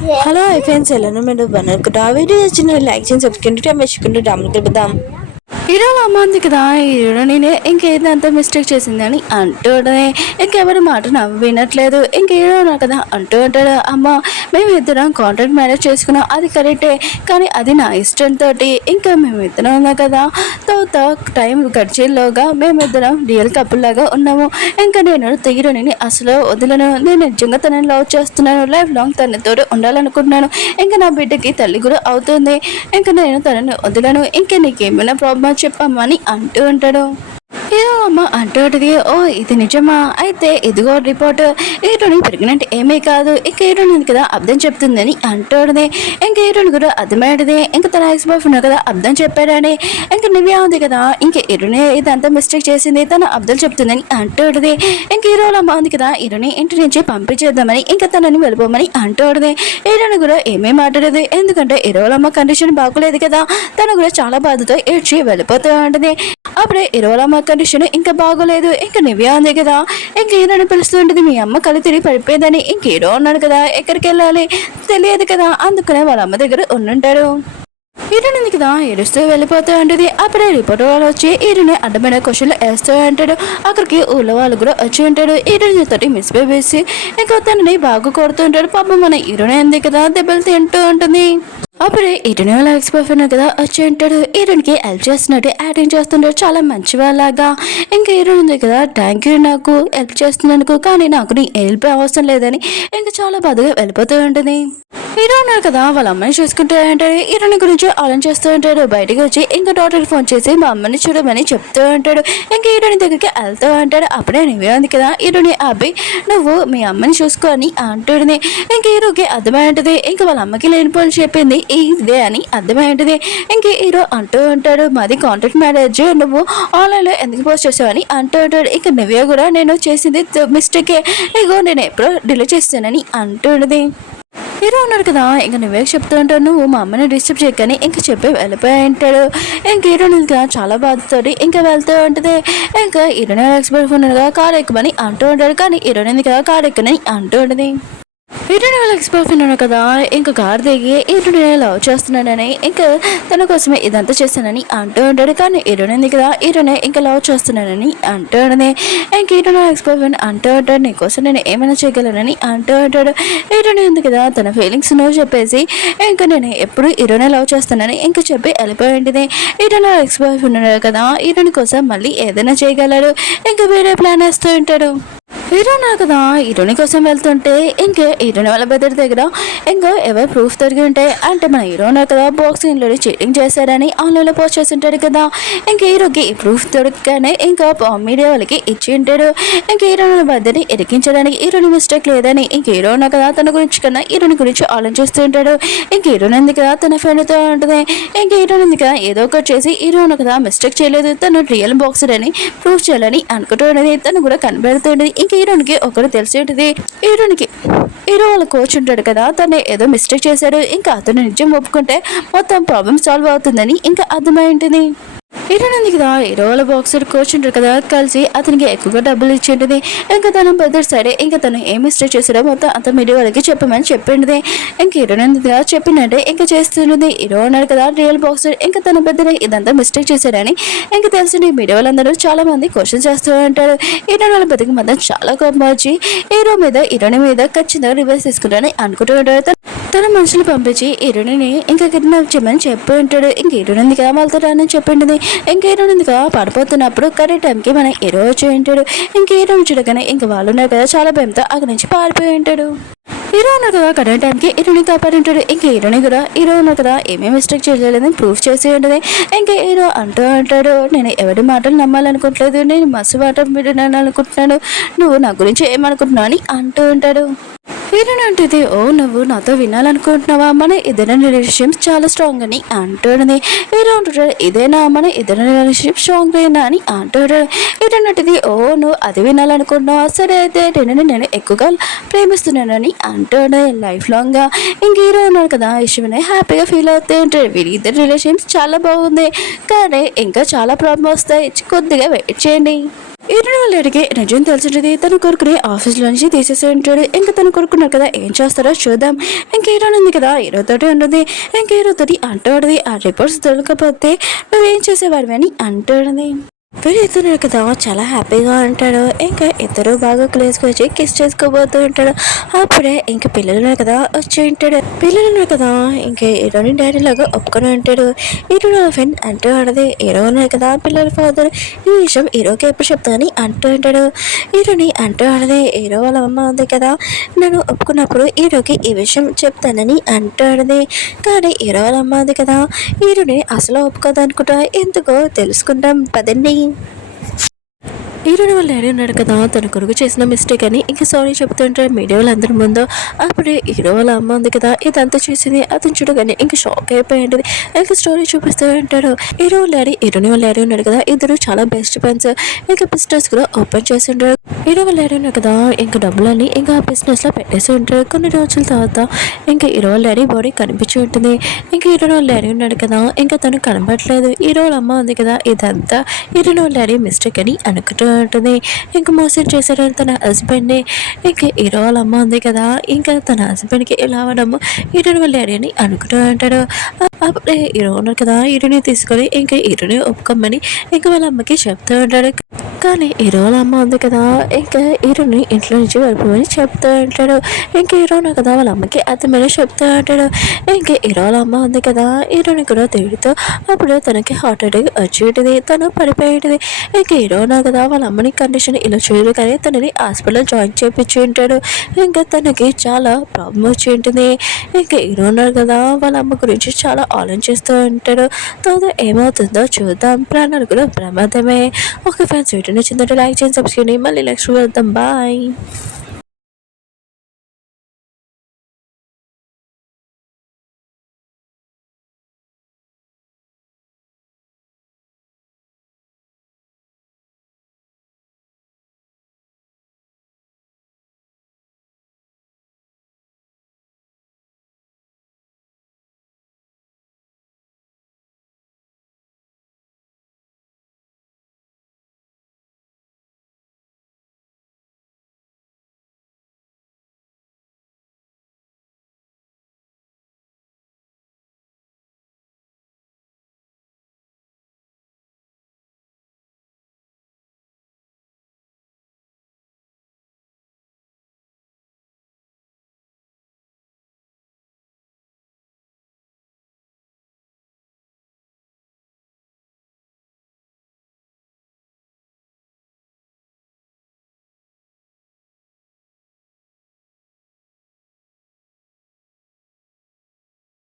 Hello friends ఎలా మీరు బనర్కుట video నచ్చిన లైక్ చేసి సబ్స్క్రైబ్ చేయండి మెచ్చుకుంటూ డామ్కి వెళ్దాం. హీరోలో అమ్మ ఉంది కదా, హీరో నేనే ఇంకేదంతా మిస్టేక్ చేసిందని అంటూ ఉంటానే ఇంకెవరి మాట నవ్వు వినట్లేదు. ఇంక హీరో ఉన్నారు కదా అంటూ ఉంటాడు, అమ్మ మేము ఇద్దరం కాంట్రాక్ట్ మ్యారేజ్ చేసుకున్నాం, అది కరెక్టే, కానీ అది నా ఇష్టంతో ఇంకా మేము ఇద్దరం ఉన్నాం కదా, తర్వాత టైం గడిచేలోగా మేమిద్దరం రియల్ కపుల్ లాగా ఉన్నాము. ఇంకా నేను హీరోని అసలు వదలను, నేను నిజంగా తనని లవ్ చేస్తున్నాను, లైఫ్ లాంగ్ తనతో ఉండాలనుకుంటున్నాను, ఇంకా నా బిడ్డకి తల్లి కూడా అవుతుంది, ఇంకా నేను తనని వదలను, ఇంకా నీకేమైనా ప్రాబ్లం చెప్పమ్మని అంటూ ఉంటాడు. హీరో అమ్మ అంటోటిది, ఓ ఇది నిజమా, అయితే ఇదిగో రిపోర్ట్, హీరోని ప్రెగ్నెంట్ ఏమీ కాదు, ఇంక హీరోని కదా అర్థం చెప్తుందని అంటోడిది. ఇంక హీరోని కూడా అర్థమయ్యేది, ఇంక తన ఎక్స్ బాయ్ ఫ్రెండ్ కదా అర్థం చెప్పాడని, ఇంక నివ్యా ఉంది కదా ఇంక హీరోనే ఇదంతా మిస్టేక్ చేసింది, తన అర్థం చెప్తుందని అంటోడిది. ఇంక హీరోల అమ్మ ఉంది కదా హీరోని ఇంటి నుంచి పంపించేద్దామని ఇంకా తనని వెళ్ళిపోమని అంటోడిది. హీరోని కూడా ఏమీ మాట్లాడేది, ఎందుకంటే హీరోల అమ్మ కండిషన్ బాగోలేదు కదా, తను కూడా చాలా బాధతో ఏడ్చి వెళ్ళిపోతూ ఉంటుంది. అప్పుడే హీరోల అమ్మ కండిషన్ ఇంకా బాగోలేదు, ఇంకా నివ్యా ఉంది కదా ఇంక హీరోని పిలుస్తుంటుంది, మీ అమ్మ కళ్ళు తిరిగి పడిపోయేదని. ఇంక హీరో ఉన్నాడు కదా ఎక్కడికి వెళ్ళాలి తెలియదు కదా, అందుకనే వాళ్ళ అమ్మ దగ్గర ఉండుంటాడు. హీరోని కదా ఏడుస్తూ వెళ్ళిపోతూ ఉంటుంది. అప్పుడే రిపోర్టర్ వాళ్ళు వచ్చి హీరోని అడ్డమైన క్వశ్చన్లు వేస్తూ ఉంటాడు. అక్కడికి ఊళ్ళో వాళ్ళు కూడా వచ్చి ఉంటాడు. హీరోని తోటి మిస్ వేసి ఇంకా తనని బాగా కొడుతూ ఉంటాడు. పాపం మన హీరోని ఉంది కదా దెబ్బలు తింటూ ఉంటుంది. అప్పుడే హీరోని వాళ్ళ ఎక్స్ బాయ్ ఫ్రెండ్ కదా వచ్చి ఉంటాడు, హీరోనికి హెల్ప్ చేస్తున్నట్టు యాక్టింగ్ చేస్తుంటాడు చాలా మంచి వాళ్ళగా. ఇంకా హీరోయిన్ ఉంది కదా థ్యాంక్ యూ నాకు హెల్ప్ చేస్తున్నందుకు, కానీ నాకు నీ హెల్ప్ అవసరం లేదని ఇంకా చాలా బాధగా వెళ్ళిపోతూ ఉంటుంది. హీరో ఉన్నారు కదా వాళ్ళ అమ్మని చూసుకుంటూ ఉంటాడు, హీరోని గురించి ఆలోచిస్తూ ఉంటాడు. బయటకు వచ్చి ఇంకా డాక్టర్కి ఫోన్ చేసి మా అమ్మని చూడమని చెప్తూ ఉంటాడు. ఇంకా హీరోని దగ్గరికి వెళ్తూ ఉంటాడు. అప్పుడే నివ్వే ఉంది కదా హీరోని అబ్బాయి నువ్వు మీ అమ్మని చూసుకొని అంటుంది. ఇంక హీరోకి అర్థమై ఉంటుంది, ఇంకా వాళ్ళ అమ్మకి లేనిపోని చెప్పింది ఇదే అని అర్థమై ఉంటుంది. ఇంక హీరో అంటూ ఉంటాడు, మాది కాంట్రాక్ట్ మ్యారేజ్, నువ్వు ఆన్లైన్లో ఎందుకు పోస్ట్ చేసావని అంటూ ఉంటాడు. ఇంకా నివ్వే కూడా నేను చేసింది మిస్టేకే, ఇగో నేను ఎప్పుడో డిలీట్ చేస్తానని అంటున్నది. హీరో ఉన్నాడు కదా ఇంకా నువ్వే చెప్తూ ఉంటావు, నువ్వు మా అమ్మని డిస్టర్బ్ చేయకని ఇంకా చెప్పి వెళ్ళిపోయి ఉంటాడు. ఇంక హీరోని ఇంకా చాలా బాధతోటి ఇంకా వెళ్తూ ఉంటుంది. ఇంకా హీరోని ఎక్స్పర్ట్ ఉన్నాడుగా కారు ఎక్కమని అంటూ ఉంటాడు, కానీ హీరోని కదా కారు ఎక్కని అంటూ ఉంటుంది. హీరోని వాళ్ళ ఎక్స్ బాయ్ ఫ్రెండ్ ఉన్నాడు కదా ఇంకా కార్ దిగి హీరోని లవ్ చేస్తున్నాడని ఇంకా తన కోసమే ఇదంతా చేస్తానని అంటూ ఉంటాడు, కానీ హీరోని ఉంది కదా హీరోనే ఇంకా లవ్ చేస్తున్నానని అంటూ ఉంటుంది. ఇంక హీరోని ఎక్స్ బాయ్ ఫ్రెండ్ అంటూ ఉంటాడు, నీకోసం నేను ఏమైనా చేయగలనని అంటూ ఉంటాడు. హీరోని ఉంది కదా తన ఫీలింగ్స్ నువ్వు చెప్పేసి ఇంకా నేను ఎప్పుడు హీరోనే లవ్ చేస్తానని ఇంకా చెప్పి వెళ్ళిపోయి ఉంటుంది. హీరోని ఎక్స్ బాయ్ ఫ్రెండ్ ఉన్నాడు కదా హీరోని కోసం మళ్ళీ ఏదైనా చేయగలడు, ఇంకా వేరే ప్లాన్ వేస్తూ ఉంటాడు. హీరో ఉన్నారు కదా హీరోని కోసం వెళ్తుంటే ఇంకా హీరోని వాళ్ళ బెదర్ దగ్గర ఇంకా ఎవరు ప్రూఫ్ దొరికి ఉంటాయి అంటే మన హీరో ఉన్నారు కదా బాక్సింగ్లో చీటింగ్ చేశారని ఆన్లైన్లో పోస్ట్ చేస్తుంటాడు కదా. ఇంకా హీరోకి ఈ ప్రూఫ్ దొరకగానే ఇంకా మీడియా వాళ్ళకి ఇచ్చి ఉంటాడు. ఇంకా హీరోని బద్దని ఎరికించడానికి హీరోని మిస్టేక్ లేదని ఇంక హీరో ఉన్నారు కదా తన గురించి కన్నా హీరోని గురించి ఆలోచిస్తూ ఉంటాడు. ఇంక హీరోని ఉంది కదా తన ఫ్రెండ్తో ఉంటుంది. ఇంకా హీరోని ఉంది కదా ఏదో ఒకటి చేసి హీరో ఉన్నారు కదా మిస్టేక్ చేయలేదు, తను రియల్ బాక్సర్ అని ప్రూఫ్ చేయాలని అనుకుంటూ ఉండేది, తను కూడా కనబడుతుండేది. ఇంకా హీరోనికి ఒకటి తెలిసి ఉంటుంది, హీరో వాళ్ళ కోచ్ ఉంటాడు కదా తను ఏదో మిస్టేక్ చేశాడు, ఇంకా అతను నిజం ఒప్పుకుంటే మొత్తం ప్రాబ్లమ్ సాల్వ్ అవుతుందని ఇంకా అర్థమై ఉంటుంది. హీరోని ఉంది కదా హీరో వాళ్ళ బాక్సర్ కోచ్ ఉంటారు కదా కలిసి అతనికి ఎక్కువగా డబ్బులు ఇచ్చి ఉంటుంది. ఇంకా తన బెదర్ సైడే ఇంకా తను ఏ మిస్టేక్ చేశాడో మొత్తం అంత మీడియా వాళ్ళకి చెప్పమని చెప్పింది. ఇంక హీరోని ఉంది కదా చెప్పినట్టే ఇంకా చేస్తున్నది. హీరో ఉన్నాడు కదా రియల్ బాక్సర్, ఇంకా తన బెదర్ ఇదంతా మిస్టేక్ చేశాడని ఇంకా తెలిసింది. మీడియా వాళ్ళందరూ చాలా మంది క్వశ్చన్ చేస్తూ ఉంటారు. హీరోని వాళ్ళ బతికి మాత్రం చాలా కోపం వచ్చి హీరోని మీద ఖచ్చితంగా రివర్స్ తీసుకుంటారని అనుకుంటూ ఉంటాడు. తన మనుషులు పంపించి హీరోని ఇంకా కిడ్నాప్ చేయమని చెప్పి ఉంటాడు. ఇంక హీరోని ఉంది కదా వాళ్ళతో రానని చెప్పింది. ఇంక హీరోని ఉంది కదా పడిపోతున్నప్పుడు కరెక్ట్ టైంకి మన హీరో వచ్చి ఉంటాడు. ఇంక హీరోని చూడగానే ఇంకా వాళ్ళు ఉన్నారు కదా చాలా భయంతో అక్కడి నుంచి పారిపోయి ఉంటాడు. హీరో ఉన్నారు కదా కరెక్ట్ టైంకి హీరోని కాపాడి ఉంటాడు. ఇంకా హీరో ఉన్నారు కదా ఏమేమి మిస్టేక్ చేయలేదని ప్రూఫ్ చేసి ఉంటుంది. ఇంకా హీరో అంటూ ఉంటాడు, నేను ఎవరి మాటలు నమ్మాలనుకోవట్లేదు, నేను మస్తు మాట వినాలని అనుకుంటున్నాను, నువ్వు నా గురించి ఏమనుకుంటున్నావు అని అంటూ ఉంటాడు. హీరోని అంటుంది, ఓ నువ్వు నాతో వినాలనుకుంటున్నావా, మన ఇద్దరు రిలేషన్షిప్ చాలా స్ట్రాంగ్ అని అంటుంది. హీరో అంటుంటాడు, ఇదేనా మన ఇద్దరు రిలేషన్షిప్ స్ట్రాంగ్ అయినా అని అంటాడు. హీరోని అంటుంది, ఓ నువ్వు అది వినాలనుకుంటున్నావా, సరే అయితే నేను ఎక్కువగా ప్రేమిస్తున్నానని అంటాడు లైఫ్ లాంగ్గా. ఇంక హీరో ఉన్నాడు కదా ఇష్టమని హ్యాపీగా ఫీల్ అవుతూ ఉంటాడు. వీరి ఇద్దరు రిలేషన్షిప్ చాలా బాగుంది, కానీ ఇంకా చాలా ప్రాబ్లమ్ వస్తాయి, కొద్దిగా వెయిట్ చేయండి. హీరోని వాళ్ళ డాడీకి నిజం తెలిసింది. తన కొడుకుని ఆఫీస్లో నుంచి తీసేసి ఉంటాడు. ఇంకా తను కొడుకున్నారు కదా ఏం చేస్తారో చూద్దాం. ఇంక హీరోని ఉంది కదా హీరోతోటి ఉంటుంది. ఇంక హీరోతోటి అంటాడుది ఆ రిపోర్ట్స్ దొరకకపోతే నువ్వేం చేసేవాడివి అని అంటాడుది. వీళ్ళిద్దరు కదా చాలా హ్యాపీగా ఉంటాడు. ఇంకా ఇద్దరు బాగా క్లోజ్గా వచ్చి కిస్ చేసుకోబోతూ ఉంటాడు. అప్పుడే ఇంకా పిల్లలు కదా వచ్చి ఉంటాడు. పిల్లలు కదా ఇంకా హీరోని డాడీ లాగా ఒప్పుకొని ఉంటాడు. హీరో ఫ్రెండ్ అంటూ ఆడది హీరో ఉన్నారు కదా పిల్లల ఫాదర్ ఈ విషయం హీరోకి ఎప్పుడు చెప్తాని అంటూ ఉంటాడు. హీరోని అంటూ ఆడది హీరో వాళ్ళ అమ్మ ఉంది కదా నన్ను ఒప్పుకున్నప్పుడు హీరోకి ఈ విషయం చెప్తానని అంటూ ఆడది. కానీ హీరో వాళ్ళ అమ్మ ఉంది కదా హీరోని అసలు ఒప్పుకోదనుకుంటా ఎందుకో తెలుసుకుంటాం పదండి. హీరోని వాళ్ళ డాడీ ఉన్నాడు కదా తన కొడుకు చేసిన మిస్టేక్ అని ఇంకా సారీ చెప్తుంటాడు మీడియా వాళ్ళందరి ముందు. అప్పుడే హీరో వాళ్ళ అమ్మ ఉంది కదా ఇదంతా చేసింది అతను చూడగానే ఇంకా షాక్ అయిపోయింది. ఇంకా స్టోరీ చూపిస్తూ ఉంటాడు. హీరో వాళ్ళ డాడీ హీరోని వాళ్ళ డాడీ ఉన్నాడు కదా ఇద్దరు చాలా బెస్ట్ ఫ్రెండ్స్. ఇంకా బిజినెస్ కూడా ఓపెన్ చేసి ఉంటాడు. హీరో వాళ్ళ డాడీ ఉన్నాడు కదా ఇంకా డబ్బులన్నీ ఇంకా బిజినెస్ లో పెట్టేసి ఉంటాడు. కొన్ని రోజుల తర్వాత ఇంకా హీరో వాళ్ళ డాడీ బాడీ కనిపించి ఉంటుంది. ఇంకా హీరో వాళ్ళ డాడీ ఉన్నాడు కదా ఇంకా తను కనబడట్లేదు. హీరో వాళ్ళ అమ్మ ఉంది కదా ఇదంతా హీరో వాళ్ళ డాడీ మిస్టేక్ అని అనుకుంటూ ఉంటుంది. ఇంకా మోసం చేశాడని తన హస్బెండ్ని. ఇంకా హీరో వాళ్ళ అమ్మ ఉంది కదా ఇంకా తన హస్బెండ్కి ఇలా అవ్వడము హీరోని వాళ్ళ డాడీ అని అనుకుంటూ ఉంటాడు. అప్పుడే హీరో ఉన్నారు కదా హీరోని తీసుకొని ఇంకా హీరోని ఒప్పుకోమని ఇంకా వాళ్ళ అమ్మకి చెప్తూ ఉంటాడు. కానీ హీరో వాళ్ళ అమ్మ ఉంది కదా ఇంకా హీరోని ఇంట్లో నుంచి వెళ్ళిపోమని చెప్తూ ఉంటాడు. ఇంకా హీరో ఉన్నారు కదా వాళ్ళ అమ్మకి అతమని చెప్తూ ఉంటాడు. ఇంకా హీరో వాళ్ళ అమ్మ ఉంది కదా హీరోని కూడా తిడుతూ అప్పుడు తనకి హార్ట్ అటాక్ వచ్చేటిది తను పడిపోయేటిది. ఇంకా హీరో ఉన్నారు కదా వాళ్ళ అమ్మని కండిషన్ ఇలా చూడరు కానీ తనని హాస్పిటల్లో జాయిన్ చేయించి ఉంటాడు. ఇంకా తనకి చాలా ప్రాబ్లం వచ్చి ఉంటుంది. ఇంకా హీరో ఉన్నారు కదా వాళ్ళ అమ్మ గురించి చాలా ఆలోచిస్తూ ఉంటాడు. తర్వాత ఏమవుతుందో చూద్దాం. ప్రాణాలు కూడా ప్రమాదమే. ఓకే ఫ్రెండ్స్ వీడియో నచ్చిందంటే లైక్ చేయండి సబ్స్క్రైబ్ చేయండి. మళ్ళీ నెక్స్ట్ వెళ్తాం బాయ్.